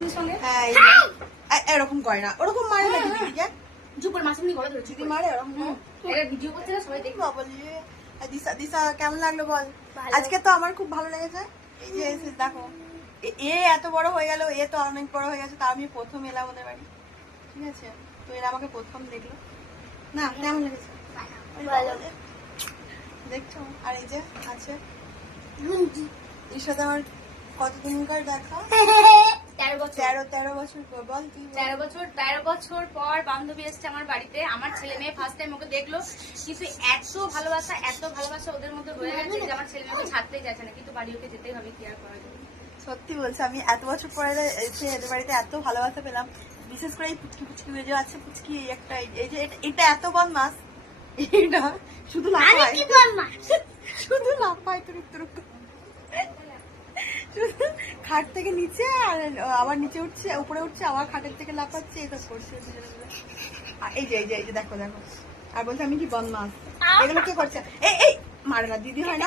হ্যাঁ এরকম করে না, ওরকম মারে না দিদিকে। জুপর মাসিমনি গলা ধরে দিদি মারে ওরকম। এটা ভিডিও করতে না সবাই দেখবে। বলি দিশা দিশা কেমন লাগলো বল? আজকে তো আমার খুব ভালো লেগেছে। এই যে এসে দেখো এ এত বড় হয়ে গেল, এ তো অনেক বড় হয়ে গেছে, তা আমি প্রথম এলাম ওদের বাড়ি, ঠিক আছে? তো এরা আমাকে প্রথম দেখলো না, কেমন লেগেছে দেখছো? আর এই যে আছে এর সাথে আমার কতদিনকার দেখা, 13 বছর 13 বছর পর। বল তুই 13 বছর পর বান্ধবী এসছে আমার বাড়িতে। আমার ছেলে মেয়ে ফার্স্ট টাইম ওকে দেখলো, কিন্তু এত ভালোবাসা ওদের মধ্যে রয়ে গেছে যে আমার ছেলে মেয়েকে ছাড়তেই চাইছে না, কিন্তু বাড়ি ওকে যেতেই হবে, কি আর করা যাবে। সত্যি বলছি, আমি এত বছর পরে এসে এদের বাড়িতে এত ভালোবাসা পেলাম, বিশেষ করে এই পুচকি পুচকি যে আছে, পুচকি এই একটা, এই যে এটা এত বদমাস, এটা শুধু লাফায়, শুধু লাফায় তুরুক তুরুক, খাট থেকে নিচে আর আবার নিচে উঠছে, উপরে উঠছে, আবার খাটের থেকে লাফাচ্ছে, এটা করছে। এই যে এই যে এই যে দেখো দেখো, আর বলছে আমি কি বদমাস। এগুলো কে করছে? এই মারে না, দিদি হয় না।